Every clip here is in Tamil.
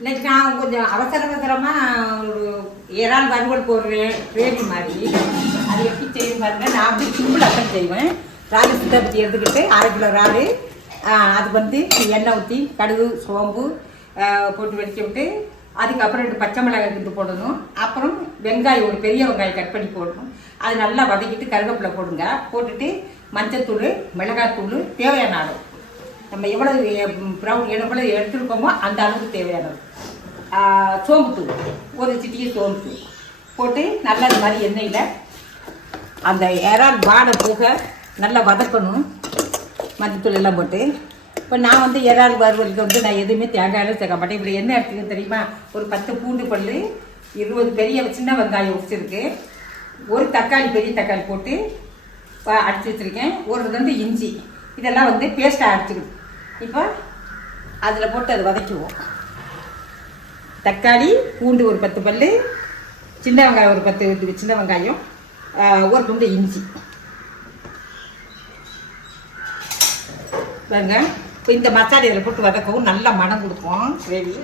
இன்னைக்கு நான் கொஞ்சம் அவசரமாக ஒரு இறால் வறுவல் போடுறேன் கிரேவி மாதிரி. அது எப்படி செய்யும் பாருங்க. நான் வந்து சிம்பிள் அட்டம் செய்வேன். இறால் சுத்தம் பற்றி எடுத்துக்கிட்டு 1/2 கிலோ இறால், அது வந்து எண்ணெய் ஊற்றி கடுகு சோம்பு போட்டு வெடிக்க விட்டு அதுக்கப்புறம் 2 பச்சை மிளகாய் கிட்டு போடணும். அப்புறம் வெங்காயம், ஒரு பெரிய வெங்காயம் கட் பண்ணி போடணும். அது நல்லா வதக்கிட்டு கருவேப்பிலை போடுங்க. போட்டுட்டு மஞ்சத்தூள், மிளகாத்தூள் தேவையான அளவு, நம்ம எவ்வளவு ப்ரௌன் எவ்வளோ எடுத்துருக்கோமோ அந்த அளவுக்கு தேவையானது. சோம்புத்தூள், ஒரு சிட்டிகை சோம்புத்தூள் போட்டு நல்லா இந்த மாதிரி எண்ணெயில் அந்த இறால் வாடை போக நல்லா வதக்கணும். மஞ்சத்தூள் எல்லாம் போட்டு. இப்போ நான் வந்து இறால் வறுவலுக்கு வந்து நான் எதுவுமே தேங்காயெல்லாம் சேர்க்க மாட்டேன். இப்படி என்ன எடுத்துக்க தெரியுமா? ஒரு 10 பூண்டு பல், 20 பெரிய சின்ன வெங்காயம் வச்சுருக்கு, ஒரு தக்காளி, பெரிய தக்காளி போட்டு அடித்து வச்சுருக்கேன், ஒரு வந்து இஞ்சி, இதெல்லாம் வந்து பேஸ்ட்டாக அடிச்சுக்கணும். இப்போ அதில் போட்டு அதை வதக்குவோம். தக்காளி, பூண்டு ஒரு 10 பல், சின்ன வெங்காயம் ஒரு 10 சின்ன வெங்காயம், ஒரு துண்டு இஞ்சி பாருங்க. இப்போ இந்த மசாலா இதில் போட்டு வதக்கவும் நல்லா மனம் கொடுக்கும் கிரேவி.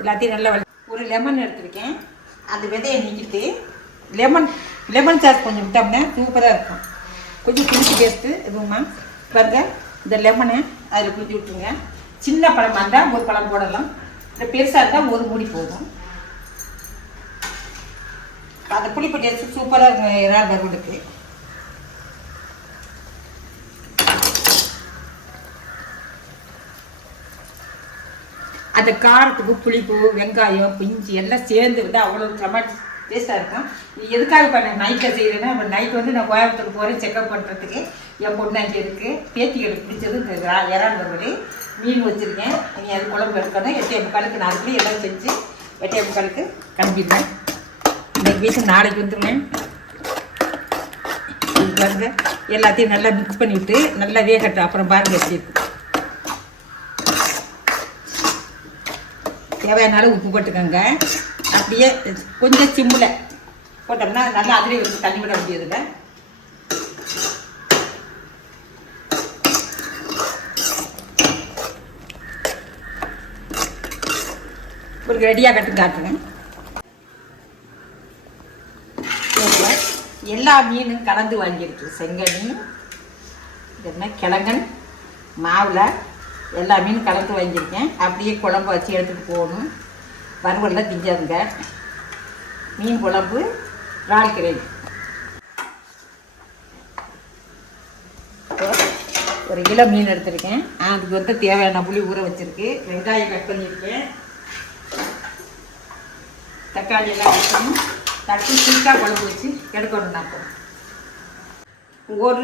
எல்லாத்தையும் நல்லா ஒரு லெமன் எடுத்துருக்கேன். அந்த விதையை நீக்கிட்டு லெமன் சாஸ் கொஞ்சம் விட்டோம்னா சூப்பராக இருக்கும். கொஞ்சம் புளிச்சு டேஸ்ட்டு இதுவுமா பாருங்க. இந்த லெமனை அதில் புளிச்சு விட்டுருங்க. சின்ன பழமாக இருந்தால் ஒரு பழம் போடலாம், இந்த பெருசாக இருந்தால் ஒரு மூடி போதும். அந்த புளிப்பு டேஸ்ட்டு சூப்பராக இருக்கும் இறால் வறுவலுக்கு. அந்த காரத்துக்கு புளிப்பு, வெங்காயம், இஞ்சி எல்லாம் சேர்ந்து வந்து அவ்வளோ டொமேட்டோ டேஸ்ட்டாக இருக்கும். இது எதுக்காக பண்ண நைட்டில் செய்கிறேன்னா, இப்போ நைட் வந்து நான் கோயம்புத்தூர் போகிறேன் செக்அப் பண்ணுறதுக்கு. என் பொண்ணு அங்கே இருக்குது. பேத்திகளுக்கு பிடிச்சது இந்த இறால் வறுவல். மீன் வச்சுருக்கேன். இனி அது குழம்பு எடுக்கணும். 8:45 நாளைக்கு எல்லாம் செஞ்சு 8:45 கிளம்பிடுவேன். இன்றைக்கு வீட்டு நாளைக்கு வந்துடுவேன். பாருங்க, எல்லாத்தையும் நல்லா மிக்ஸ் பண்ணிவிட்டு நல்லா வேகட்டும். அப்புறம் பாருங்கள் எப்படி இருக்கு. தேவையான அளவு உப்பு போட்டுக்கோங்க. அப்படியே கொஞ்சம் சிம்மில் போட்டோம்னா நல்லா அதிலே வச்சு தண்ணி விட முடியாதுங்க. ஒரு ரெடியாக கட்டு காட்டுங்க. எல்லா மீனும் கலந்து வாங்கியிருக்கு. செங்கனி, என்ன கிழங்கன், மாவில் எல்லா மீனும் கலந்து வாங்கியிருக்கேன். அப்படியே குழம்பு வச்சு எடுத்துகிட்டு போகணும். வறுவலில் திங்காதுங்க. மீன் குழம்பு, இறால் கிரேவி. ஒரு கிலோ மீன் எடுத்திருக்கேன். அதுக்கு வந்து தேவையான புளி ஊற வச்சுருக்கு. வெங்காயம் கட் பண்ணியிருக்கேன். தக்காளி எல்லாம் கட் பண்ணி தட்டி சீக்காக குழம்பு வச்சு எடுக்கணும். நான் ஒரு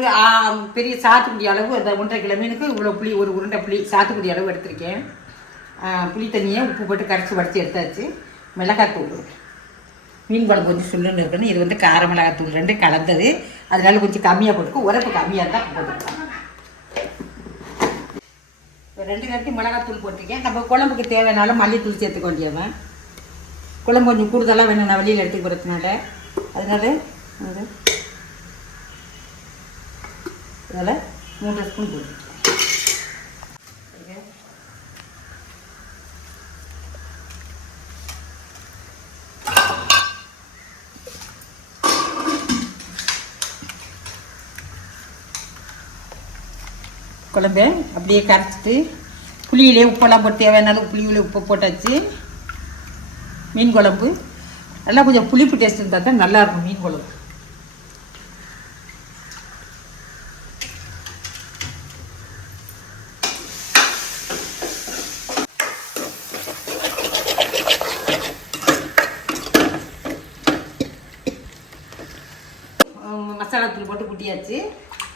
பெரிய சாத்துக்குடி அளவு, அந்த 1.5 கிலோ மீனுக்கு இவ்வளோ புளி, ஒரு உருண்டை புளி சாத்துக்குடி அளவு எடுத்திருக்கேன். புளி தண்ணியை உப்பு போட்டு கரைச்சி வடித்து எடுத்தாச்சு. மிளகாத்தூள், மீன் குழம்பு கொஞ்சம் சுள்ளுன்னு இருக்கணும். இது வந்து கார மிளகாத்தூள் 2 கலந்தது, அதனால கொஞ்சம் கம்மியாக போட்டுக்கும். உரப்பு கம்மியாக இருந்தால் போட்டுக்கலாம். 2 கட்டி மிளகாத்தூள் போட்டிருக்கேன். நம்ம குழம்புக்கு தேவையானாலும் மல்லித்தூள் சேர்த்துக்க வேண்டியவன். குழம்பு கொஞ்சம் கூடுதலாக வேணும், நான் வெளியில் எடுத்துக்க போகிறதுனால. அதனால அதில் 3 ஸ்பூன் போட்டு குழம்பு அப்படியே கரைச்சிட்டு புளியிலே உப்பெல்லாம் போட்டு தேவையானாலும் புளியிலே உப்பு போட்டாச்சு. மீன் குழம்பு நல்லா கொஞ்சம் புளிப்பு டேஸ்ட் இருந்தால் தான் நல்லாயிருக்கும் மீன் குழம்பு. மசாலாத்தூள் போட்டு குட்டியாச்சு.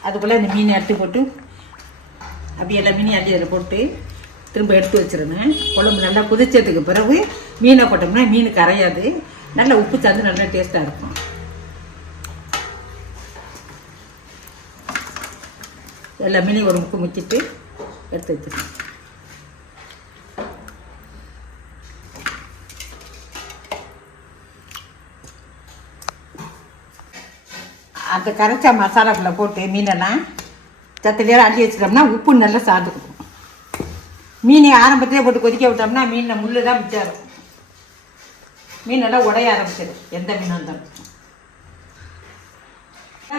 அதுக்குள்ளே இந்த மீன் எடுத்து போட்டு அப்படியே எல்லா மீனையும் அள்ளி அதில் போட்டு திரும்ப எடுத்து வச்சிருந்தேன். குழம்பு நல்லா கொதிச்சதுக்கு பிறகு மீனை போட்டோம்னா மீன் கரையாது. நல்லா உப்பு சார்ந்து நல்லா டேஸ்ட்டாக இருக்கும். எல்லா மீனையும் ஒரு முக்கு முக்கிட்டு எடுத்து வச்சிருக்கேன். அந்த கரைச்சா மசாலாக்குள்ளே போட்டு மீனெல்லாம் சத்துலேயே அள்ளி வச்சிட்டோம்னா உப்பு நல்லா சாப்பிட்டுக்கும். மீனை ஆரம்பத்திலே போட்டு கொதிக்க விட்டோம்னா மீனில் முள் தான் மிச்சம் இருக்கும். மீன் நல்லா உடைய ஆரம்பிச்சிடும் எந்த மீனாக இருந்தாலும்.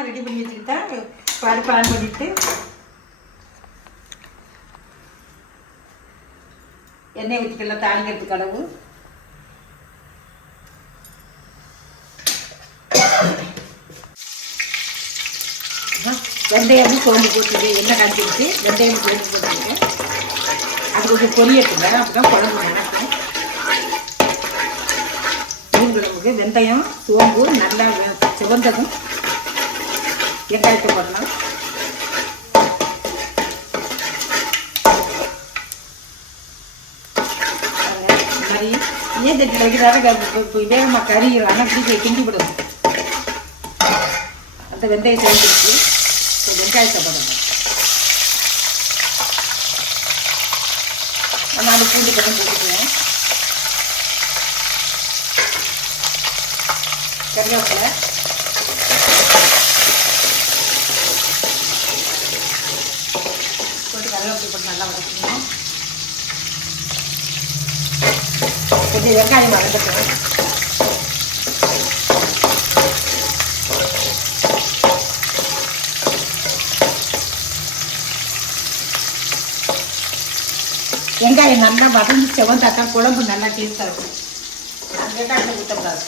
ரெடி பண்ணி வச்சுக்கிட்டா பருப்பு ஆன் பண்ணிவிட்டு எண்ணெய் ஊற்றிக்கலாம். தாளிக்கிறதுக்கு அளவு வெந்தயம் சோம்பு போட்டுட்டு எண்ணெய் காய்ச்சிக்கிட்டு வெந்தயம் சோம்பு போட்டுக்கிட்டு அது கொஞ்சம் பொரியட்டுங்க. அப்படிதான் குழம்பு நினைக்கும். மீன் குழம்புக்கு வெந்தயம் சோம்பு நல்லா சிவந்ததும் வெங்காயத்தை போடலாம். மாதிரி ஏன் தட்டி வைக்கிறாரு வேகமாக கறிகிறோம். ஆனால் பிடிக்க கிண்டி விடணும். அந்த வெந்தயம் சேர்ந்துருக்கு. வெங்காயத்தை போடணும். நம்ம அது பூண்டு பக்கம் போட்டுக்குவோம். கருவேப்பிலை போட்டு கருவேப்பிலை போட்டு நல்லா வதக்கணும். கொஞ்சம் வெங்காயம் வதக்கணும். வெங்காயம் நல்லா வதங்கி செவந்தாக்கா குழம்பு நல்லா டேஸ்ட்டாக இருக்கும். வெங்காயத்தை ஊற்றக்கூடாது.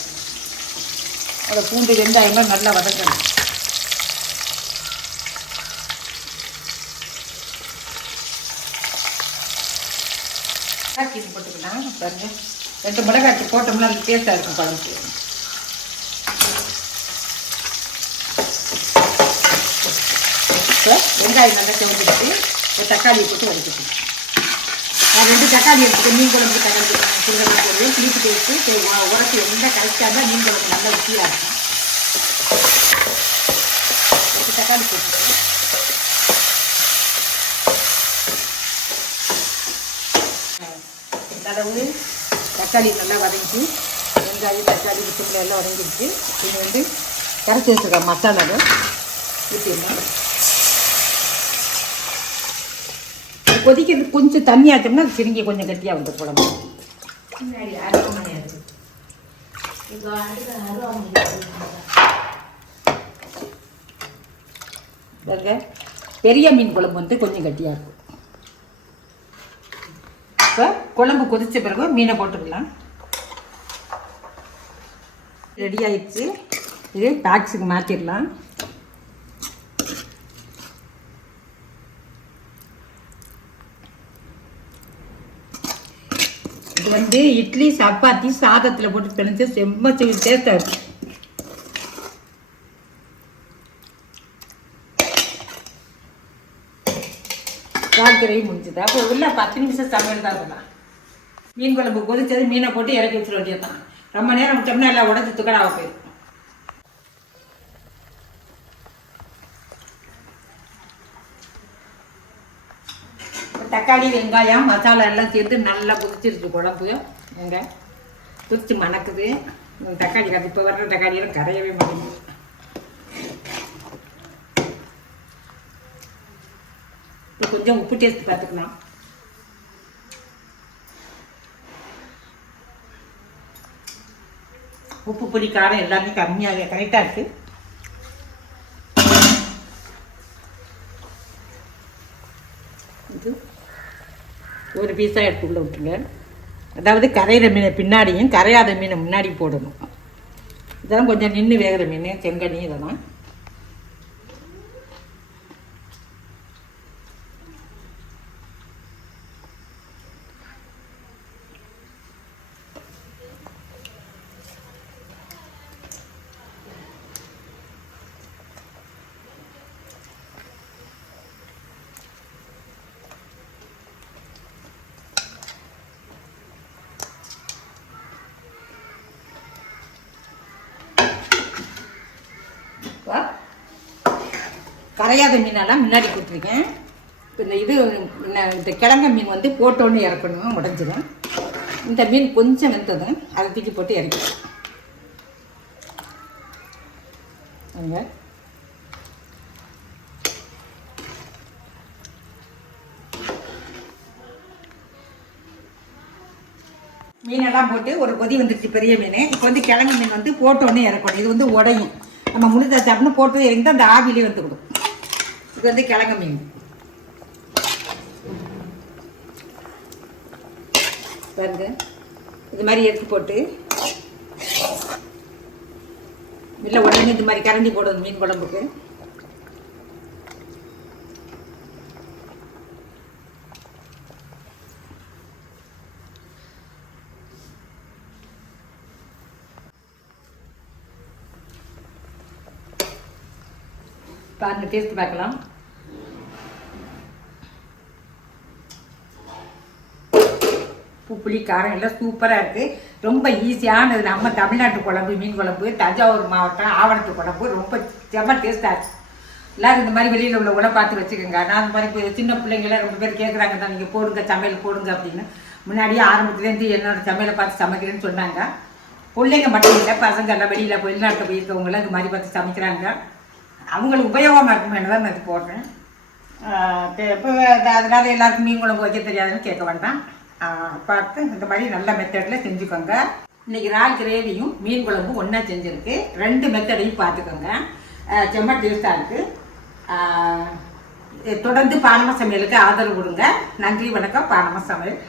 அதை பூண்டு வெங்காயமாக நல்லா வதக்கணும். மிளகாய் போட்டுக்கலாம். பாருங்க 2 மிளகாய் போட்டோம்னா அது டேஸ்ட்டாக இருக்கும் குழம்புக்கு. இப்போ வெங்காயம் நல்லா செவந்துட்டு ஒரு தக்காளியை போட்டு வதக்கிட்டு நான் 2 தக்காளி எடுத்துட்டு மீன் குழம்பு தக்காளி சுடுதண்ணி போடுவேன். புளிப்பு டேஸ்ட்டு உரத்து எந்த கரெக்டாக இருந்தால் மீன் குழம்பு நல்லா ருசியாக இருக்கும். தக்காளி போட்டுட்டு அளவு தக்காளி நல்லா வதங்கி வெங்காயம் தக்காளி விட்டுக்குள்ள எல்லாம் வதங்கிடுச்சு. இது வந்து கரைச்சி வச்சுருக்க மசாலாவை ஊற்றிடலாம். கொதிக்கிறது கொஞ்சம் தண்ணி ஆச்சோம்னா அது சிரிங்கி கொஞ்சம் கட்டியாக வந்து குழம்பு. பெரிய மீன் குழம்பு வந்து கொஞ்சம் கட்டியாக இருக்கும். இப்போ குழம்பு கொதிச்ச பிறகு மீனை போட்டுக்கலாம். ரெடி ஆயிடுச்சு. இது பாக்ஸுக்கு மாற்றிடலாம். இது வந்து இட்லி சப்பாத்தி சாதத்தில் போட்டு பிணைச்சு செம்ம டேஸ்ட்டாக இருக்கும். காய்கறியும் முடிஞ்சுது. அப்போ உள்ள 10 நிமிஷம் சமையல் தான் இருக்கலாம். மீன் குழம்பு கொதிச்சது மீனை போட்டு இறக்கி வச்சிட வேண்டியது தான். ரொம்ப நேரம் விட்டோம்னா எல்லாம் உடஞ்சி துக்கடாக போயிடும். தக்காளி வெங்காயம் மசாலா எல்லாம் சேர்த்து நல்லா கொதிச்சிருச்சு குழம்பு. எங்க கொதிச்சு மணக்குது. தக்காளி கறி இப்போ வர்ற தக்காளியெல்லாம் கரையவே மாட்டேங்குது. இப்போ கொஞ்சம் உப்பு டேஸ்ட் பார்த்துக்கலாம். உப்பு பொடி காரம் எல்லாமே கம்மியாக கரெக்டாக இருக்குது. இது ஒரு பீஸாக எடுத்துக்குள்ள விட்டுருங்க. அதாவது கரையிற மீனை பின்னாடியும் கரையாத மீனை முன்னாடி போடணும். இதெல்லாம் கொஞ்சம் நின்று வேகிற மீன் செங்கனி இதெல்லாம். கரையாத மீனெல்லாம் முன்னாடி கொடுத்துருக்கேன். இப்போ இந்த கிழங்க மீன் வந்து போட்டோன்னு இறக்கணும், உடஞ்சிடும். இந்த மீன் கொஞ்சம் வெந்ததும் அதை தூக்கி போட்டு இறக்கிடும். அங்கே மீனெல்லாம் போட்டு ஒரு கொதி வந்துருச்சு பெரிய மீன். இப்போ வந்து கிழங்கு மீன் வந்து போட்டோன்னே இறக்கணும். இது வந்து உடையும். நம்ம முழுதா சாப்பிட்டு போட்டு இறங்கிட்டு அந்த ஆவிலே வந்துவிடும். இது வந்து கிழங்கு மீன் பாருங்க. இது மாதிரி எடுத்து போட்டு இல்லை உடனே இந்த மாதிரி கரண்டி போடுவது மீன் குழம்புக்கு. பாருங்க டேஸ்ட் பார்க்கலாம். உப்பு புளி காரம் எல்லாம் சூப்பராக இருக்குது. ரொம்ப ஈஸியானது. நம்ம தமிழ்நாட்டு குழம்பு மீன் குழம்பு, தஞ்சாவூர் மாவட்டம் ஆவணத்து குழம்பு ரொம்ப செம்ம டேஸ்ட்டாக இருக்குது. எல்லோரும் இந்த மாதிரி வெளியில் உள்ள உணவை பார்த்து வச்சுக்கோங்க. நான் அந்த மாதிரி சின்ன பிள்ளைங்களாம் ரொம்ப பேர் கேட்குறாங்க தான், நீங்கள் போடுங்க சமையல் போடுங்க அப்படின்னு. முன்னாடியே ஆரம்பத்துலேருந்து என்னோடய சமையலை பார்த்து சமைக்கிறேன்னு சொன்னாங்க. பிள்ளைங்க மட்டும் இல்லை, பசங்க எல்லாம் வெளியில் வெளிநாட்டில் போயிருக்கவங்களாம் இந்த மாதிரி பார்த்து சமைக்கிறாங்க. அவங்களுக்கு உபயோகமாக இருக்குமே தான் நான் இது போடுறேன். இப்போ அதனால் எல்லாருக்கும் மீன் குழம்பு வைக்க தெரியாதுன்னு கேட்க வேண்டாம். பார்த்து இந்த மாதிரி நல்ல மெத்தடில் செஞ்சுக்கோங்க. இன்றைக்கி இறால் கிரேவியும் மீன் குழம்பும் ஒன்றா செஞ்சுருக்கு. 2 மெத்தடையும் பார்த்துக்கோங்க. செம்ம டேஸ்ட்டாக இருக்குது. தொடர்ந்து பானம சமையலுக்கு ஆதரவு கொடுங்க. நன்றி, வணக்கம். பானம சமையல்.